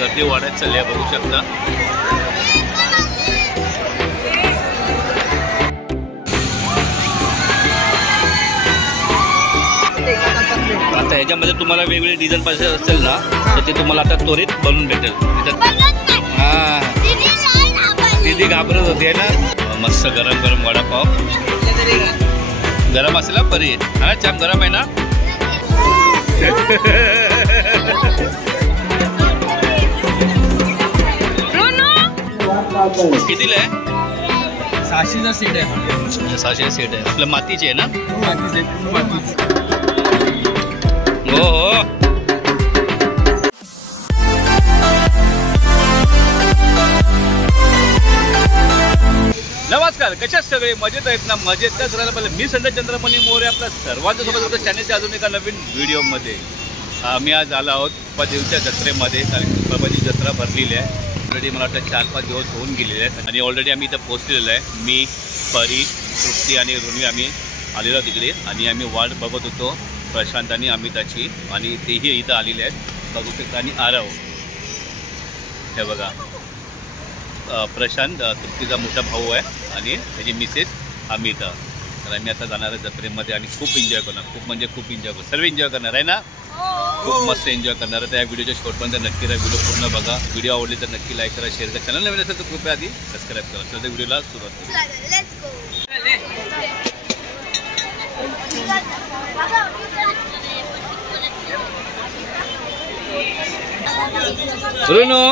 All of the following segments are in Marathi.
गर्दी वाढत चालली आहे, बघू शकता. आता ह्याच्यामध्ये तुम्हाला वेगवेगळे डिझाईन पाहिजे असेल ना, तर ते तुम्हाला आता त्वरित बनवून भेटेल. हां, दीदी घाबरत होती ना. मस्त गरम गरम वडापाव. गरम असेल ना परी. हा चाम गरम आहे ना. कितीला आहे? 600चा सेट आहे. 600 सेट आहे. आपल्या मातीचे आहे ना. मातीचे. हो हो. नमस्कार, कशात सगळे मजेत आहेत ना. मजेतच राहायला पाहिजे. मी संजय चंद्रमणी मोरे आपल्या सर्वांच्या सोबत चॅनलच्या अजून एका नवीन व्हिडिओमध्ये. आम्ही आज आलो आहोत पदेवच्या जत्रेमध्ये. कारण बाबाची जत्रा भरलेली आहे. ऑलरेडी मला वाटतं 4-5 दिवस होऊन गेलेले आहेत आणि ऑलरेडी आम्ही इथं पोहोचलेलो आहे. मी, परी, तृप्ती आणि रुन्वी आम्ही आलेलो तिकडे आणि आम्ही वाट बघत होतो प्रशांत आणि अमिताची आणि तेही इथं आलेले आहेत, बघू शकता. आणि आरव हे बघा, प्रशांत तृप्तीचा मोठा भाऊ आहे आणि त्याची मिसेस अमिता. तर आम्ही आता जाणार आहे जत्रेमध्ये आणि खूप एन्जॉय करणार. खूप म्हणजे खूप एन्जॉय करणार. सर्व एन्जॉय करणार आहे ना. खूप मस्त एन्जॉय करणार आहे. त्या व्हिडिओच्या शेवटपर्यंत नक्की राहा. व्हिडिओ पूर्ण बघा. व्हिडिओ आवडली तर नक्की लाईक करा, शेअर करा. चॅनल नवीन असेल तर कृपया आधी सबस्क्राईब करा. चला व्हिडिओला सुरुवात करू. रुनो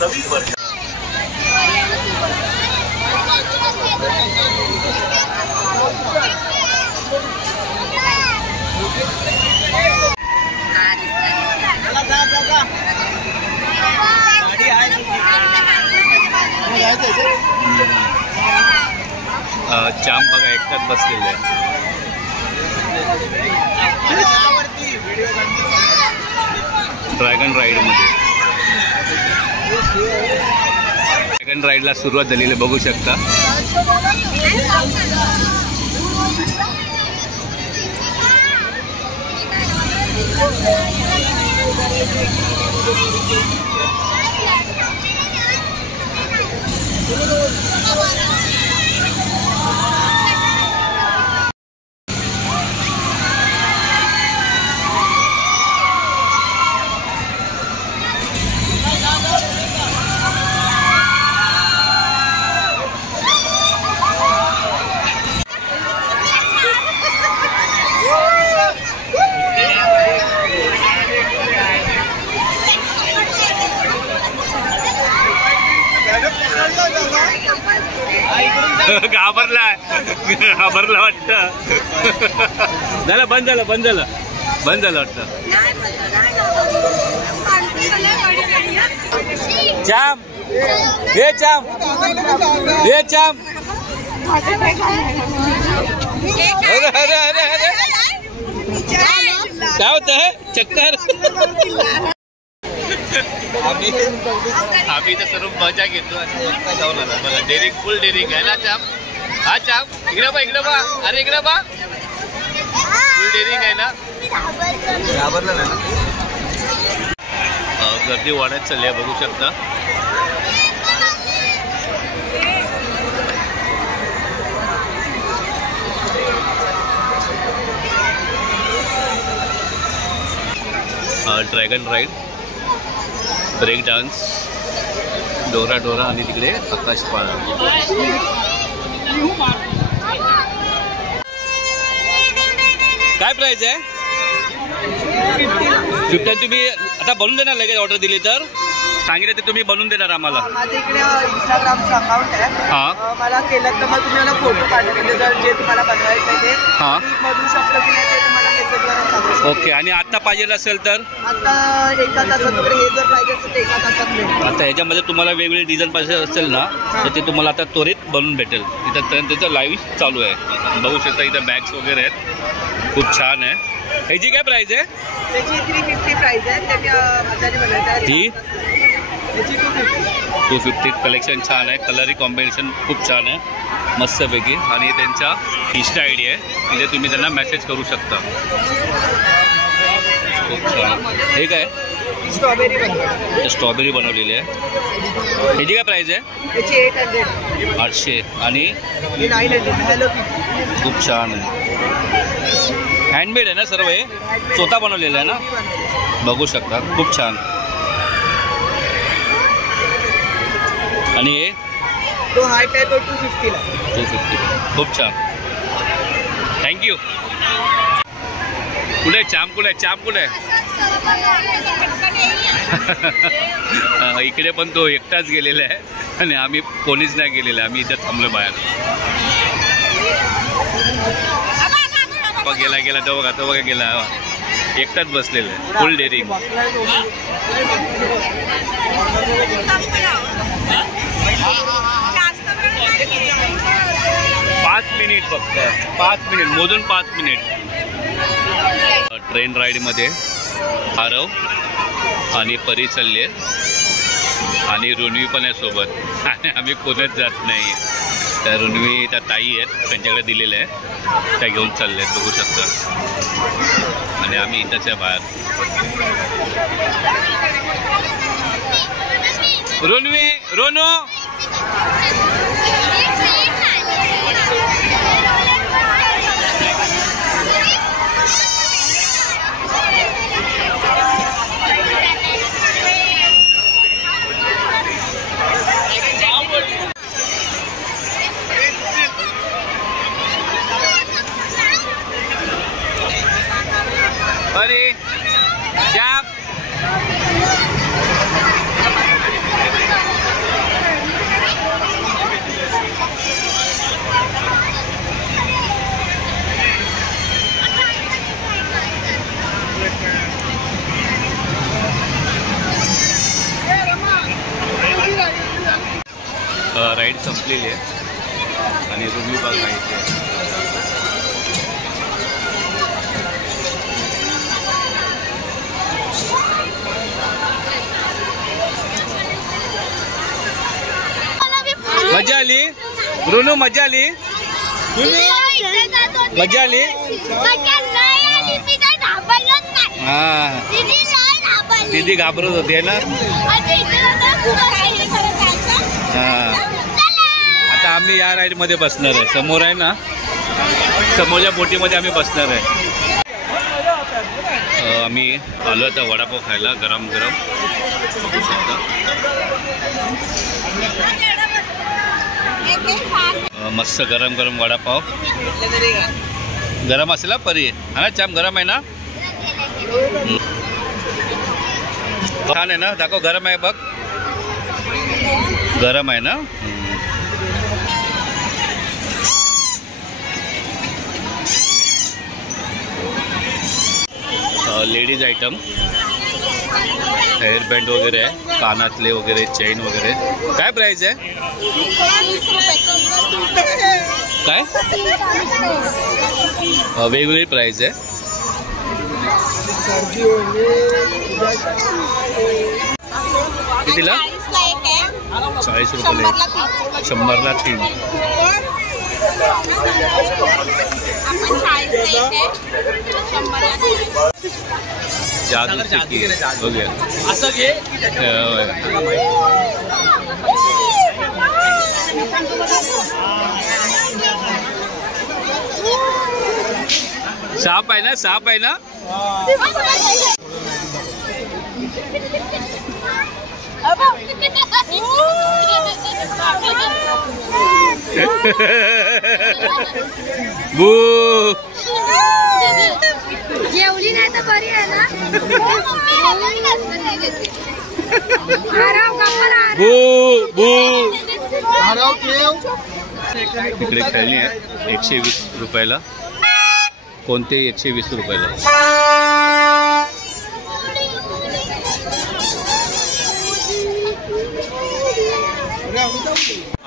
नवीन वर्ष जाम बघा एकटाच बसलेले आहे. ड्रॅगन राईडमध्ये ड्रॅगन राईडला सुरुवात झालेली आहे, बघू शकता. घाबरला वाटतं. झालं, बंद झालं वाटतं. चाम हे चाम अरे काय होतं चक्कर. आम्ही इथं सर्व मजा घेतो आणि जाऊन आला बघा. डेरिंग, फुल डेरिंग आहे ना चाम. हा चाम इकडं बा. अरे इकडं बा. फुल डेरिंग आहे ना. घाबरलं ना. गर्दी वाढत चालली आहे, बघू शकता. ड्रॅगन राईड, ब्रेक डान्स, डोरा आणि तिकडे आकाश पाळा. काय प्राइस आहे? 50. तुम्ही आता बनवून देणार लगेच ऑर्डर दिली तर? सांगितलं ते तुम्ही बनवून देणार आम्हाला. माझ्या इकडे इंस्टाग्रामचं अकाउंट आहे. हां, मला केलं तर मग तुम्ही मला फोटो पाठवून जर जे तुम्हाला बनवायचं आहे ते हां बनवू शकतो की नाही ते तुम्हाला मेसेजवर सांगू शकतो. ओके. आणि आत्ता पाहिजे असेल तर आता एका तासात वगैरे हे जर पाहिजे असेल तर एका तासात मिळेल. आता ह्याच्यामध्ये तुम्हाला वेगवेगळे डिझाईन पाहिजे असेल ना, तर ते तुम्हाला आता त्वरित बनवून भेटेल. इथं त्याचं लाईव्ह चालू आहे, बघू शकता. इथं बॅग्स वगैरे आहेत, खूप छान आहे. ह्याची काय प्राइस आहे? त्याची 350 प्राइस आहे. त्यांनी हाताने बनवतात. ही त्याची 250. 250. कलेक्शन छान आहे. कलरी कॉम्बिनेशन खूप छान आहे मस्तपैकी. आणि त्यांचा इंस्टा आय डी आहे, तिथे तुम्ही त्यांना मेसेज करू शकता. खूप छान. हे काय? स्ट्रॉबेरी बनवतात. स्ट्रॉबेरी बनवलेली आहे. ह्याची काय प्राइस आहे? त्याची 800. 800. आणि 900. Hello kitty. खूप छान आहे. हँडमेड आहे ना सर्व? हे स्वतः बनवलेलं आहे ना? बघू शकता. खूप छान. आणि हे तो हाईट आहे तो 250 ला. 250. खूप छान. थँक्यू. कुठे चाम कुठे चाम कुठे? इकडे पण तो एकटाच गेलेला आहे आणि आम्ही कोणीच नाही गेलेलं आहे. आम्ही इथे थांबलो बाहेर. गेला गेला तो बघा गेला. एकटाच बसलेला आहे. फुल डेअरिंग. 5 मिनिट फक्त. 5 मिनिट मोजून 5 मिनिट. ट्रेन राईडमध्ये आरव आणि परी चालली आहे आणि रुन्वी पण आहे सोबत. आणि आम्ही कोणच जात नाही. त्या रुन्वी त्या ताई आहेत, त्यांच्याकडे दिलेल्या आहे, त्या घेऊन चालले आहेत. बघू शकता. आणि आम्ही इथंच आहे बाहेर. रुन्वी रोनो अरे जाप. राईड संपलेली आहे आणि रुन्वी बघायची आहे. मजा आली रोनू? मजा आली? मजा आली? हा, दीदी घाबरत होती ना. हा, आता आम्ही या राईड मध्ये बसणार आहे. समोर आहे ना, समोरच्या बोटीमध्ये आम्ही बसणार आहे. आम्ही आलो आता वडापाव खायला गरम गरम. बघू शकता. मस्त गरम गरम वडापाव. गरम असेल परी हा ना? चाम गरम आहे ना? छान आहे ना? दाखव. गरम आहे बघ. गरम आहे ना? लेडीज आयटम, हेअर बँड वगैरे आहे, कानातले वगैरे, चेन वगैरे. काय प्राइस आहे? काय वेगवेगळी प्राइस आहे. कितीला? 40 रुपये. 100ला 3. जादू बघूया. असं घे. साप आहे ना? साप आहे ना? बू. जेवली नाही तर बरी आहे ना? बू बू. इकडे खेळणी आहे 120 रुपयाला. कोणते 120 रुपयाला.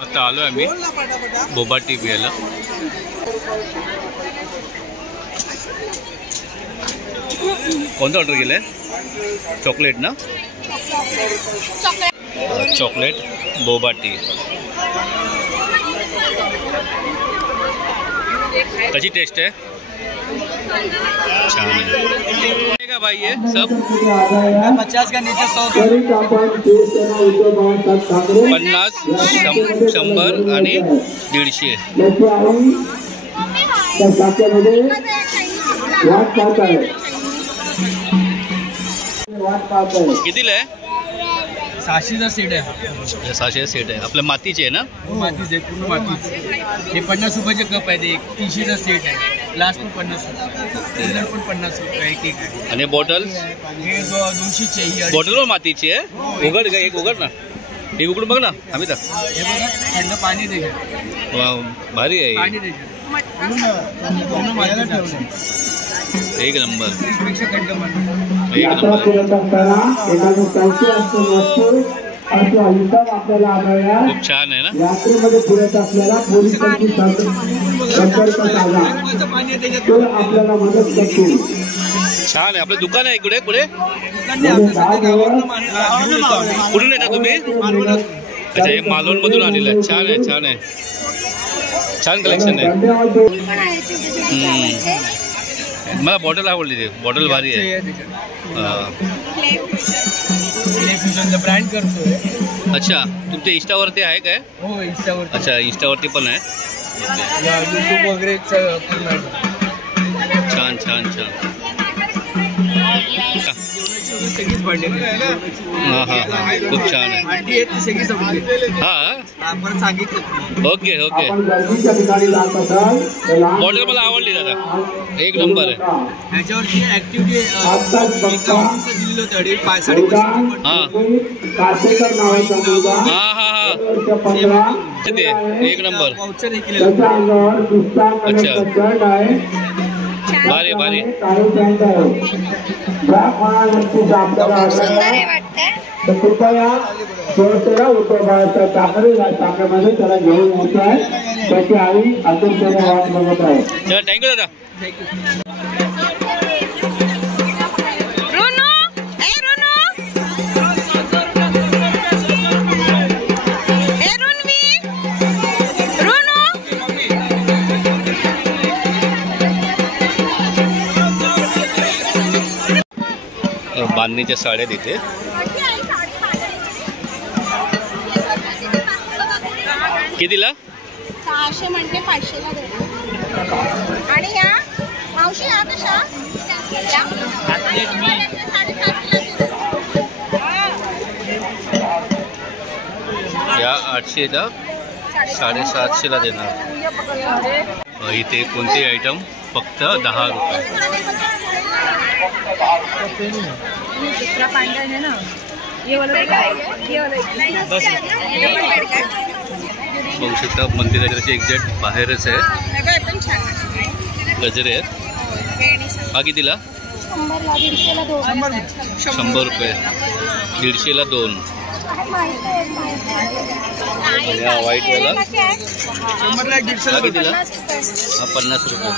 आता आलो आम्ही बोबा टी पियाला. कोणतं ऑर्डर केलं आहे? चॉकलेट ना? Chocolate boba tea. कशी टेस्ट आहे? छान आहे का भाई ये सब? 50 का नीचे 100 50, 100 आणि 150. कितीला आहे? 600चा सेट आहे. 600 सेट आहे. आपल्या मातीचे आहे ना? मातीच आहे, पूर्ण मातीच. हे 50 रुपयाचे कप आहे. एक 300चा सेट आहे. ग्लास पण 50 रुपये, फिल्टर पण 50 रुपये एक आहे. आणि बॉटल्स? हे 200चे आहे. बॉटल पण मातीची आहे. उघड का एक, उघड ना, एक उघडून बघ ना. आम्ही तर हे बघा, थंड पाणी त्याच्यात. वा, भारी आहे. पाणी त्याच्यात पूर्ण मातीचं ठेवलं. एक नंबर, पेक्षा थंड पाणी. एक नंबर. खूप छान आहे ना? छान आहे. आपलं दुकान आहे इकडे पुढे. कुठून येता तुम्ही? अच्छा, हे मालवण मधून आलेलं आहे. छान आहे, छान आहे. छान कलेक्शन आहे. मला बॉटल आवडली. ते बॉटल भारी आहे. फ्युजनचा ब्रँड करतोय. अच्छा, तुमच्या इंस्टावरती आहे काय? हो, इंस्टावरती. अच्छा, इंस्टावरती पण आहे. यूट्यूब वगैरे छान छान छान. सगळीच भांडी. हां हां हां, खूप छान आहे. सगळी संपली. हां, आपण सांगितलं. Okay okay. बॉटल मला आवडली दादा, एक नंबर आहे. ह्याच्यावरती ऍक्टिव्हिटी दिलेलं होतं 5.5. हां हां हां हां, ते एक नंबर. वाउचर हे केलेलं. अच्छा, भारी भारी. सुंदर आहे वाटतंय. कृपया टाकामध्ये त्याला घेऊन येत आहे. त्याची आई अतिशय वाट बघत आहे. चला, थँक्यू दादा. बांधणीच्या साड्या तिथे. कितीला? 600 म्हणजे 500ला देतो. आणि या मावशी या कशा? या 800ला 750ला देणार. इथे कोणते आयटम फक्त 10 रुपये. दुसरा पांढरा आहे ना, ये वाला बघू शकता मंदिराच्या एक्झॅक्ट बाहेरच आहे. गजरे आहेत. हा कितीला? 100 रुपये. 150ला 2. हा व्हाईटवाला हा कितीला? हा 50 रुपये.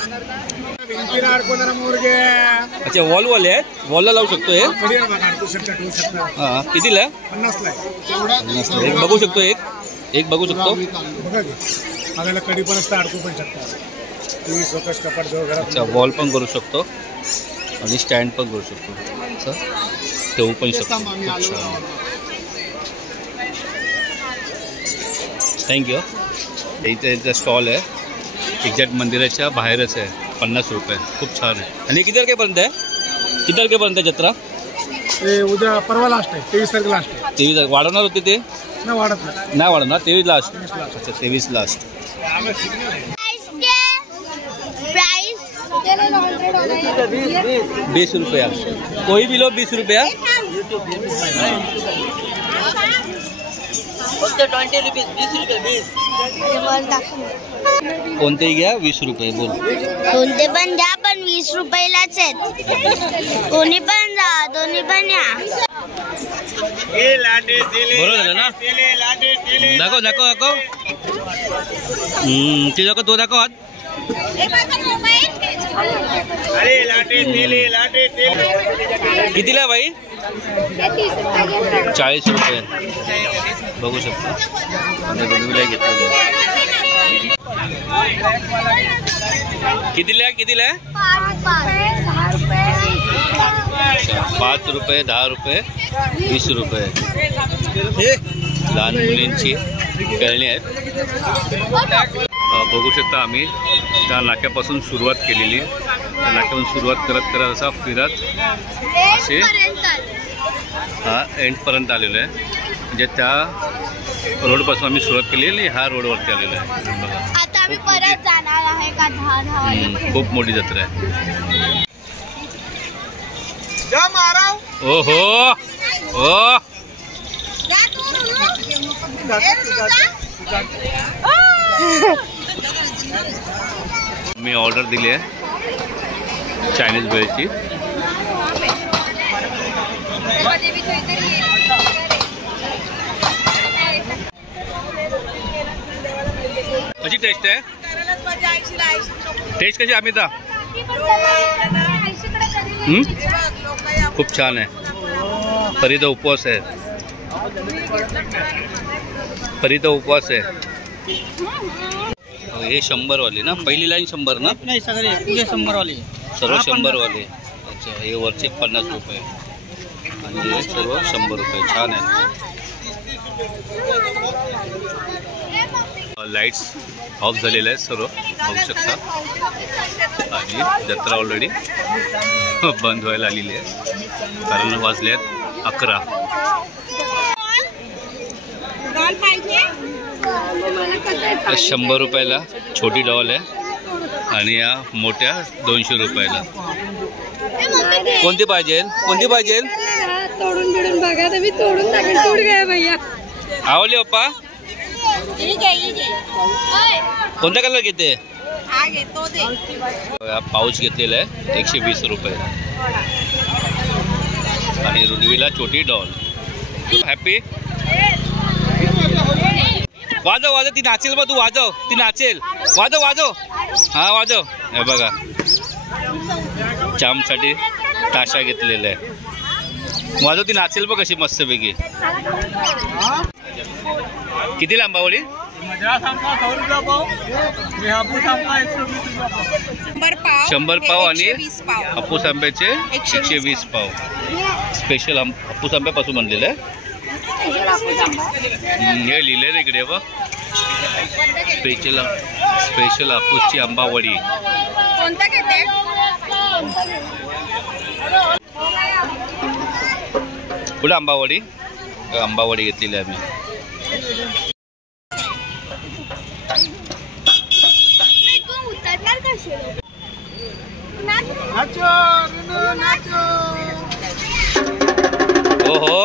अच्छा, वॉलवाले आहेत. वॉलला लावू शकतो हे. हां, कितीला? 50ला. एक बघू शकतो. एक बघू शकतो. कडी पण असतं, अडकू पण शकतो. अच्छा, वॉल पण करू शकतो आणि स्टँड पण करू शकतो. असं ठेवू पण शकतो. थँक्यू. इथे स्टॉल आहे, एक्झॅक्ट मंदिराच्या बाहेरच आहे. 50 रुपये. खूप छान आहे. आणि किती तारखेपर्यंत आहे? किती तारखेपर्यंत जत्रा? उद्या परवा लास्ट आहे. 23 तारखेला लास्ट आहे. 23 वाढवणार होते ते? नाही वाढत नाही वाढवणार. 23 लास्ट. अच्छा, 23 लास्ट. प्राइस 20 रुपया. कोई भी लो 20 रुपया. कोणतेही घ्या 20 रुपये. बोल. कोणते पण द्या, पण 20 रुपयालाच आहेत. कोणी पण जा, दोन्ही पण या. बरोबर झालं ना? दाखव दाखव दाखव. ते दाखव, तो दाखव हात. कितीला बाई? 40 रुपये. बघू शकता कितीला 5 रुपये, 10 रुपये, 20 रुपये. लहान मुलींची खेळणी आहेत. बघू शकता आम्ही त्या नाक्यापासून सुरुवात केलेली आहे. त्या नाक्यापासून सुरुवात करत करत असा फिरत असे एंडपर्यंत आलेलो आहे. म्हणजे त्या रोडपासून आम्ही सुरुवात केलेली, ह्या रोडवरती आलेलो आहे. बघा आता आम्ही परत जाणार आहे का खूप मोठी जत्रा आहे. ओहो हो मी ऑर्डर दिली आहे चायनीज भेळची. कशी टेस्ट आहे? टेस्ट कशी अमिता? खूप छान आहे. परीचा उपवास आहे. हे 100 वाले ना? पहिली लाईन 100 ना? नाही, सगळे 100 वाले. सर्व 100 वाले. अच्छा, हे वरचे 50 रुपये आणि हे सर्व 100 रुपये. छान आहे. लाईट्स ऑफ झालेले आहेत सर्व, बघू शकता. आणि जत्रा ऑलरेडी बंद व्हायला आलेली आहे, कारण वाजले आहेत 11. तर 100 रुपयाला छोटी डॉल आहे आणि या मोठ्या 200 रुपयाला. कोणती पाहिजे? तोडून बिडून बघा, तर मी तोडून टाकेन. तोड गया भैया. आवडली पप्पा? कोणता कलर घेते? पाऊच घेतलेला आहे 120 रुपये. आणि रुडवीला छोटी डॉल. हॅपी? वाजव ती नाचेल बा. तू वाजव, ती नाचेल. वाजव. हा वाजव. हे बघा चामसाठी ताशा घेतलेला आहे. वाजव, ती नाचेल बघ कशी मस्तपैकी. किती लांबावडी? 100 पाव आणि हापूस आंब्याचे 120 पाव. स्पेशल हापूस आंब्यापासून बनलेलं आहे. हे लिहिले ना इकडे बघ, स्पेशल हापूसची आंबावडी. कुठे आंबावडी? आंबावडी घेतलेली आहे आम्ही. ओहो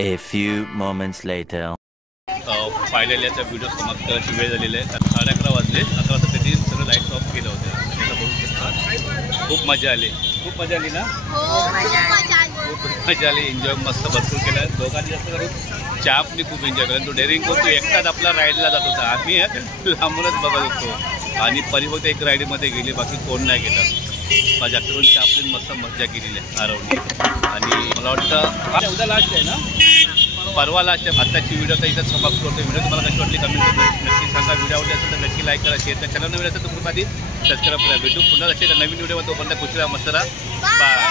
A few moments later. Finally याचा व्हिडिओ समाप्त करायची वेळ झालेली आहे. 11:30 वाजले. 11 वाजता त्यांनी सगळं लाईट्स ऑफ केलं होतं. बघू शकता. खूप मजा आली ना? खूप मजा आली. एन्जॉय मस्त भरपूर केलं. दोघांनी जास्त करून चापनी खूप एन्जॉय केला. तो डेअरिंग कोण तो एकटाच आपला राईडला जात होता. आम्ही लांबूनच बघत होतो. आणि परिवर्त एक राईडमध्ये गेली, बाकी कोण नाही गेलं. जास्त करून चापनी मस्त मजा केलेली आहे अराउंड. आणि मला वाटतं उद्या लास्ट आहे ना? परवा लास्ट आहे. आत्ताची व्हिडिओ तर इथं समाप्त करतो. व्हिडिओ तुम्हाला कशी वाटली कमेंट करून नक्की सांगा. व्हिडिओ आवडली असेल तर नक्की लाईक करा, शेअर करा. चॅनल नवीन असेल तर तुम्ही आधी सबस्क्राईब करा. भेटू पुन्हा असे नवीन व्हिडिओ. तोपर्यंत खुशी राहा, मस्त राहा. बाय.